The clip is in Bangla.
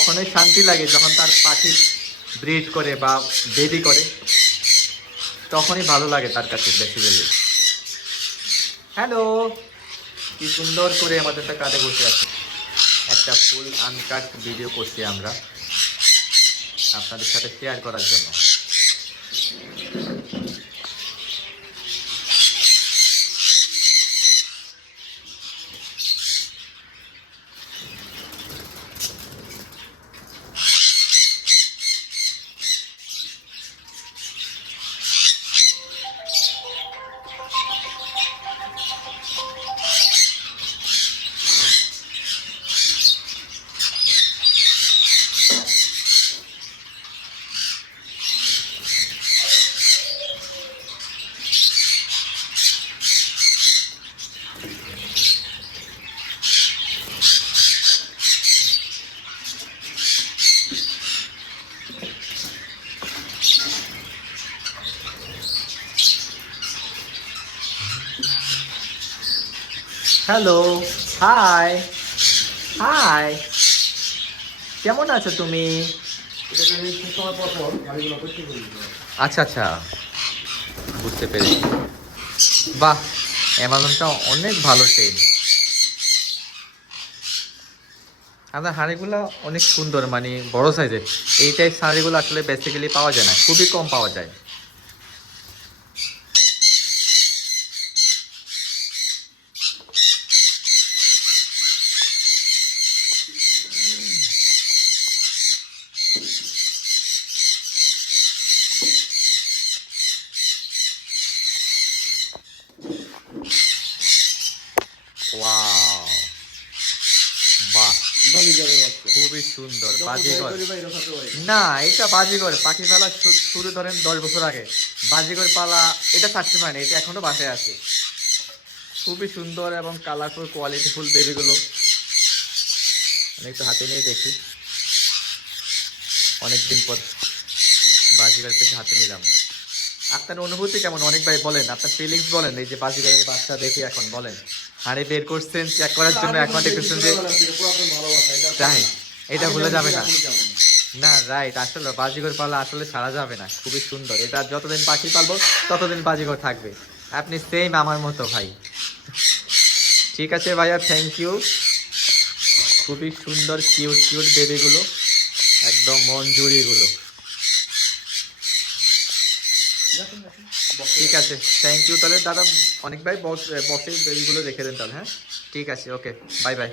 তখনই শান্তি লাগে যখন তার পাখি ব্রিড করে বা বেবি করে, তখনই ভালো লাগে তার কাছে বেসিক্যালি। হ্যালো, কি সুন্দর করে আমাদের একটা কাঁধে বসে আছে। একটা ফুল আনকাট ভিডিও করছি আমরা আপনাদের সাথে শেয়ার করার জন্য। হ্যালো, হাই হাই, কেমন আছো তুমি? আচ্ছা আচ্ছা, বুঝতে পেরেছি। বাহ, অ্যামাজনটা অনেক ভালো ট্রেন। আপনার হাঁড়িগুলো অনেক সুন্দর, মানে বড় সাইজের। এই টাইপ হাঁড়িগুলো আসলে বেসিক্যালি পাওয়া যায় না, খুবই কম পাওয়া যায়। ওয়াও, বাহ, খুবই সুন্দর। বাজিগর না, এটা বাজিগর পাখি পালা শুরু ধরেন 10 বছর আগে। বাজিগর পালা এটা ছাড়তে পারেনি, এটা এখনো বাসায় আছে। খুবই সুন্দর এবং কালারফুল কোয়ালিটিফুল বেবিগুলো। আমি একটু হাতে নিয়ে দেখি, অনেকদিন পর বাজিগর থেকে হাতে নিলাম। আপনার অনুভূতি কেমন অনেক ভাই বলেন, আপনার ফিলিংস বলেন। এই যে বাজিগরের বাচ্চা দেখে এখন বলেন, হাঁড়ি বের করছেন চেক করার জন্য, এখন দেখতেছেন যে তাই, এটা ভুলে যাবে না। না রাইট, আসলে বাজিগর পালা আসলে ছাড়া যাবে না, খুবই সুন্দর। এটা যতদিন পাখি পালবো ততদিন বাজিগর থাকবে। আপনি সেম আমার মতো ভাই। ঠিক আছে ভাইয়া, থ্যাংক ইউ। খুবই সুন্দর কিউট কিউট বেবিগুলো, একদম মন জুড়িগুলো। ঠিক আছে, থ্যাংক ইউ। তাহলে দাদা অনেক ভাই বক্সে বেবিগুলো রেখে দেন তাহলে। হ্যাঁ ঠিক আছে, ওকে, বাই বাই।